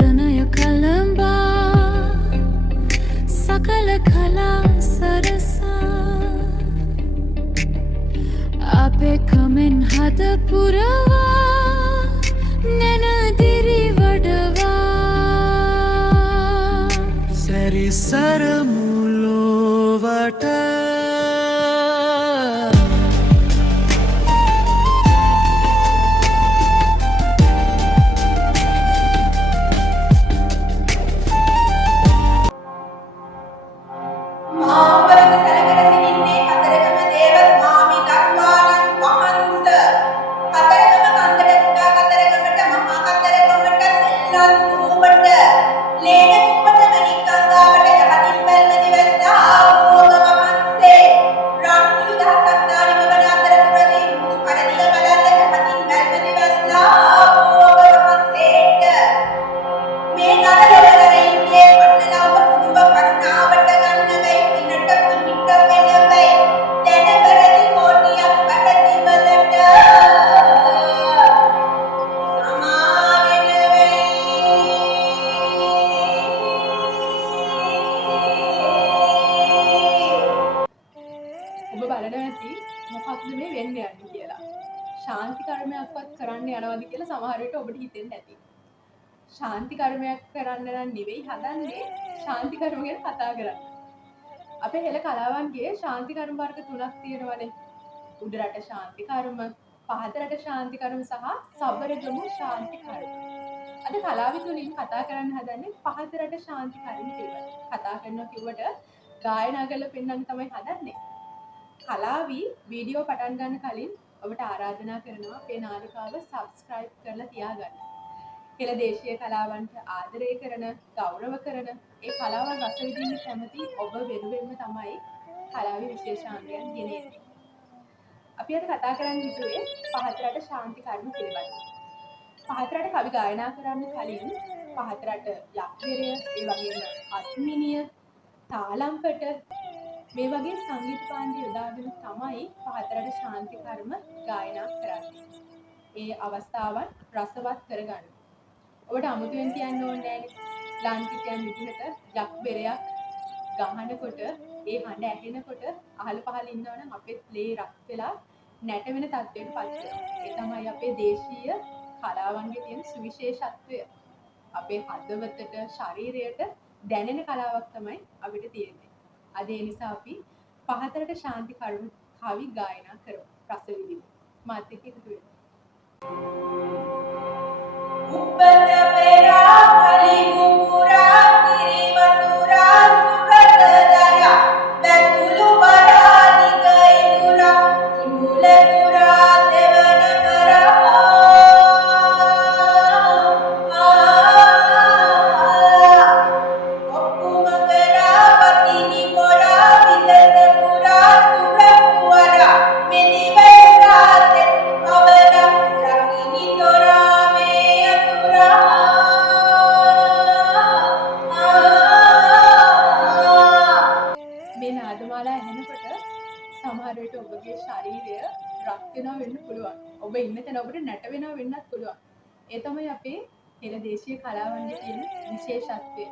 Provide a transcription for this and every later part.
සදනය කළඹා සකල කලා සරසා අපේ කමෙන් හද පුරවා නැනදිරි වඩවා සැරිසර මුලොවට ශාන්ති කර්මයක්වත් කරන්න යනවාද කියලා සමහර විට ඔබට හිතෙන්නේ නැති. ශාන්ති කර්මයක් කරන්න නම් නෙවෙයි හදන්නේ ශාන්ති කර්ම ගැන කතා කරන්න. අපේ හෙළ කලාවන්ගේ ශාන්ති කර්ම වර්ග තුනක් තියෙනවානේ. උඩරට ශාන්ති කර්ම, පහතරට ශාන්ති කර්ම සහ සබරගමු ශාන්ති කර්ම. අද කලාව තුලින් කතා කරන්න හදන්නේ පහතරට ශාන්ති කර්ම පිළිබඳව. කතා කරනවා කිව්වට ගායනා කරලා පෙන්වන්න තමයි හදන්නේ. කලාවී වීඩියෝ පටන් ගන්න කලින් ඔබට ආරාධනා කරනවා අපේ නාලිකාව සබ්ස්ක්‍රයිබ් කරලා තියාගන්න. හෙළ දේශීය කලාවන්ට ආදරය කරන, ගෞරව කරන, ඒ කලාවන් රස විඳින්න කැමති ඔබ වෙනුවෙන්ම තමයි කලාවේ විශේෂාංගයන් ගෙනෙන්නේ. අපි අද කතා කරන්න හිතුවේ පහතරට ශාන්ති කර්ම පිළිබඳව. පහතරට කවි ගායනා කරන්න කලින් පහතරට යක්ෂරය, ඒ වගේම අත්මිනිය, තාලම්පට මේ වගේ සංගීත පාණ්ඩ යොදාගෙන තමයි පහතරට ශාන්ති කර්ම ගායනා කරන්නේ. ඒ අවස්ථාවන් රසවත් කරගන්න. ඔබට අමුතුවෙන් කියන්න ඕනේ නැහැ. ලාංකිකයන් විදිහට යක් බෙරයක් ගහනකොට ඒ හඬ ඇහෙනකොට අහල පහල ඉන්නවනම් අපේ ලේ රත් වෙලා නැට වෙන තත්ත්වයකට පත් වෙනවා. ඒ තමයි අපේ දේශීය කලාවන්ගේ තියෙන සුවිශේෂත්වය. අපේ හදවතට, ශරීරයට දැනෙන කලාවක් තමයි අපිට තියෙන්නේ. අද ඒ නිසා අපි පහතරට ශාන්ති කර්ම කවි ගායනා කරමු. රස විඳිමු. මාත් එක්ක එකතු වෙන්න. උපත පෙරා කලි කුකුරා කිරිවතුරා සුගතදයා බැතුළු බරානික ඉදුරා ඉමුල තුරා සෙවන කරා සමහරවිට ඔබගේ ශරීරය රත් වෙනවා වෙන්න පුළුවන්. ඔබ ඉන්න තැන ඔබට නැට වෙනවා වෙන්නත් පුළුවන්. ඒ තමයි අපේ හෙළ දේශීය කලාවන්ගේ තියෙන විශේෂත්වය.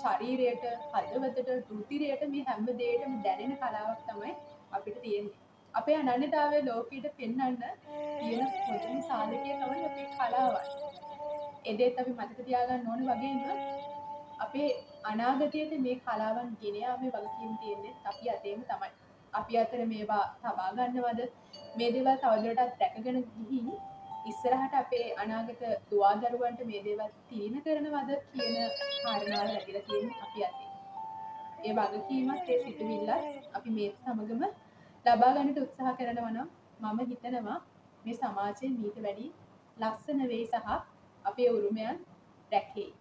ශරීරයට, හදවතට, රුධිරයට මේ හැම දෙයකම දැනෙන කලාවක් තමයි අපිට තියෙන්නේ. අපේ අනන්‍යතාවය ලෝකෙට පෙන්වන්න තියෙන පොදුම සාධකය තමයි අපේ කලාවන්. ඒ දෙත් අපි මතක තියාගන්න ඕන වගේම අපේ අනාගතයේ මේ කලාවන් ගෙන යාමේ වගකීම තියෙන්නේ අපි අතේම තමයි. අපි අතර මේවා තබා ගන්නවද, මේ දේවල් තවදුරටත් රැකගෙන ගිහින් ඉස්සරහට අපේ අනාගත දුවදරුවන්ට මේ දේවල් තීරණ කරනවද කියන කාරණාව ලැබිලා තියෙන්නේ අපි අතේ. ඒ වගකීමත් ඒ සිතුවිල්ලත් අපි මේ සමගම ලබා ගන්නට උත්සාහ කරනවා නම් මම හිතනවා මේ සමාජයේ මීට වැඩි ලස්සන වෙයි සහ අපේ උරුමයන් රැකෙයි.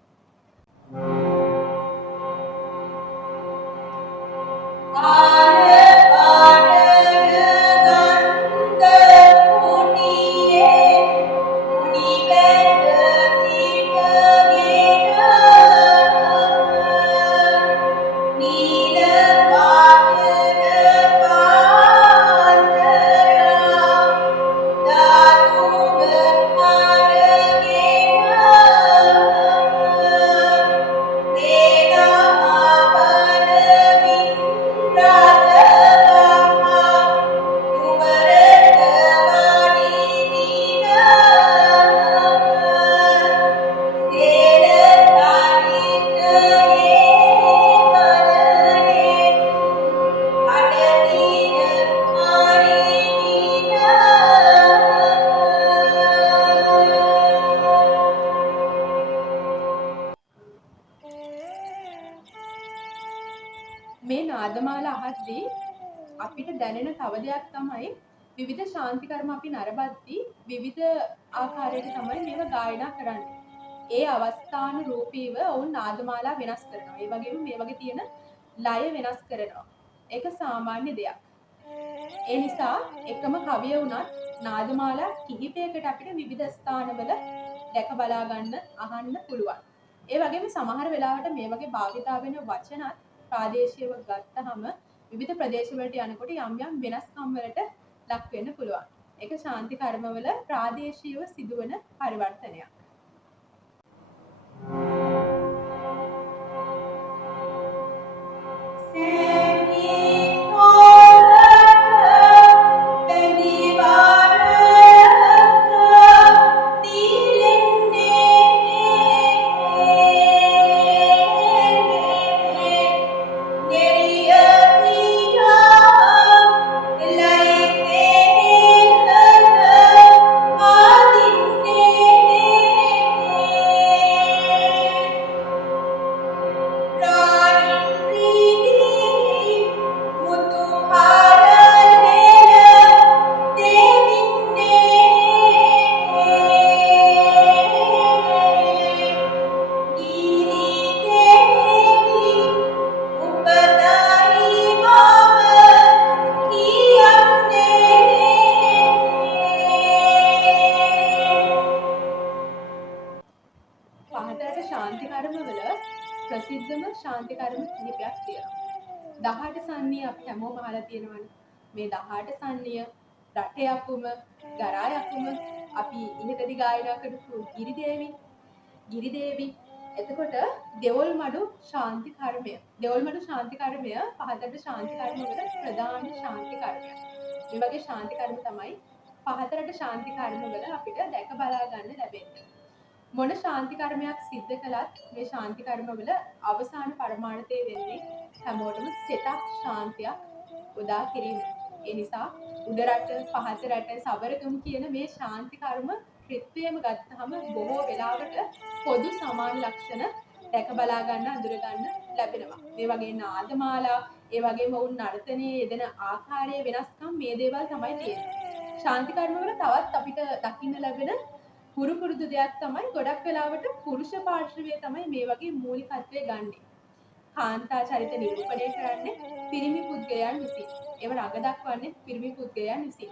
නාදමාල අහද්දී අපිට දැනෙන තව දෙයක් තමයි විවිධ ශාන්ති කර්ම අපි නරඹද්දී විවිධ ආකාරයකට තමයි මේවා ගායනා කරන්නේ. ඒ අවස්ථාන රූපීව ඔවුන් නාදමාලා වෙනස් කරනවා. ඒ වගේම මේ වගේ තියෙන ලය වෙනස් කරනවා. ඒක සාමාන්‍ය දෙයක්. ඒ නිසා එකම කවිය වුණත් නාදමාලා කිහිපයකට අපිට විවිධ ස්ථානවල දැක බලා ගන්න අහන්න පුළුවන්. ඒ වගේම සමහර වෙලාවට මේ වගේ භාවිතා වෙන වචනත් ප්‍රාදේශීයව ගත්තහම විවිධ ප්‍රදේශවලට යනකොට යම් යම් වෙනස්කම් වලට ලක් වෙන්න පුළුවන්. ඒක ශාන්ති කර්මවල ප්‍රාදේශීයව සිදුවන පරිවර්තනයක්. ශාන්ති කර්මවල ප්‍රසිද්ධම ශාන්ති කර්ම කිහිපයක් තියෙනවා. 18 සන්නිය අපි හැමෝම අහලා තියෙනවනේ. මේ 18 සන්නිය රට යකුම, ගරා යකුම අපි ඉහතදී ගායනා කරපු ගිරිදේවි. එතකොට දෙවොල්මඩු ශාන්ති කර්මය. දෙවොල්මඩු ශාන්ති කර්මය පහතරට ශාන්ති කර්මවල ප්‍රධාන ශාන්ති කර්මයක්. මේ වගේ ශාන්ති කර්ම තමයි පහතරට ශාන්ති කර්මවල අපිට දැක බලා ගන්න ලැබෙන්නේ. මොන ශාන්ති කර්මයක් සිද්ධ කළත් මේ ශාන්ති කර්මවල අවසාන පරමාර්ථය වෙන්නේ හැමෝටම සිතක් ශාන්තියක් උදා කිරීම. ඒ නිසා උඩරට පහතරට සබරගම් කියන මේ ශාන්ති කර්ම ක්‍රිත්වයම ගත්තහම බොහෝ වෙලාවට පොදු සමාන ලක්ෂණ දැක බලා ගන්න අඳුර ගන්න ලැබෙනවා. මේ වගේ නාදමාලා, ඒ වගේම වුන් නර්තනයේ යෙදෙන ආකාරයේ වෙනස්කම් මේ දේවල් තමයි තියෙන්නේ. ශාන්ති කර්මවල තවත් අපිට දකින්න ලැබෙන පුරුදු දෙයක් තමයි ගොඩක් වෙලාවට පුරුෂ පාර්ශවය තමයි මේ වගේ මූලිකත්වය ගන්නෙ. කාන්තා චරිත නිරූපණය කරන්නේ පිරිමි පුද්ගලයන් විසින්. ඒව රඟ දක්වන්නේ පිරිමි පුද්ගලයන් විසින්.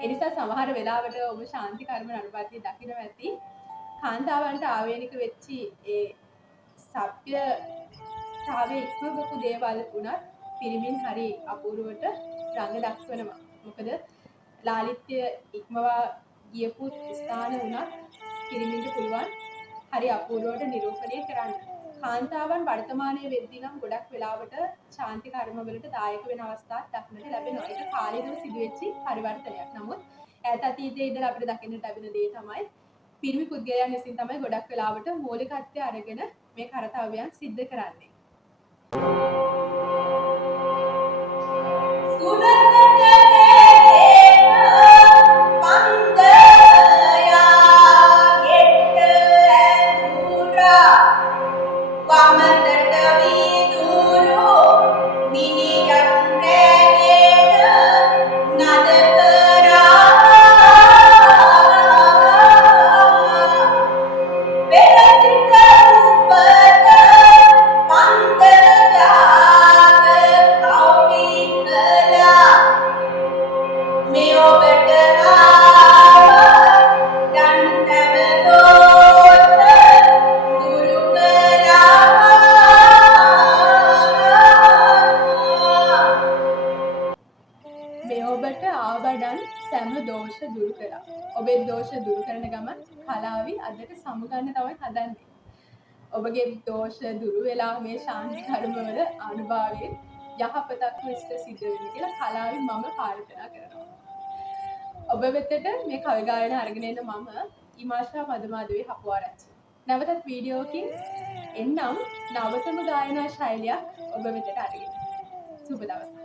ඒ නිසා සමහර වෙලාවට ඔබ ශාන්ති කර්ම නරඹද්දී දකින්න ඇති කාන්තාවන්ට ආවේනික වෙච්චි ඒ සભ્યතාවයේ ඉක්මවපු දේවල් උනත් පිරිමින් හරි අපූර්වට රඟ දක්වනවා. මොකද ලාලිත්‍ය ඉක්මවා ගියපු ස්ථාන උනත් පිරිමින්ට පුළුවන් හරි අපූර්වට නිරූපණය කරන්න. කාන්තාවන් වර්තමානයේ වෙද්දී නම් ගොඩක් වෙලාවට ශාන්ති කර්මවලට දායක වෙන අවස්ථාත් දක්නට ලැබෙනවා. ඒක කාලෙකම සිදුවෙච්ච පරිවර්තනයක්. නමුත් ඈත අතීතයේ ඉඳලා අපිට දකින්නට ලැබෙන දේ තමයි පිරිමි පුද්ගලයන් විසින් තමයි ගොඩක් වෙලාවට මූලිකත්වය අරගෙන මේ කාර්යයන් සිද්ධ කරන්නේ. ඔබේ දෝෂ දුරු කරන ගමන් කලාවි අදට සමුගන්න තමයි හදන්නේ. ඔබගේ දෝෂ දුරු වෙලා මේ ශාන්ති කර්මවල අනුභවයෙන් යහපතක් විශ්ත සිද්ධ වෙන්න කියලා කලාවි මම ප්‍රාර්ථනා කරනවා. ඔබ වෙතට මේ කවි ගායන අරගෙන එන මම ඉමාෂා මදුමාදුවේ හපුවාරච්චි. නැවතත් වීඩියෝකින් එන්නම් නවතම ගායනා ශෛලියක් ඔබ වෙතට අරගෙන. සුබ දවසක්.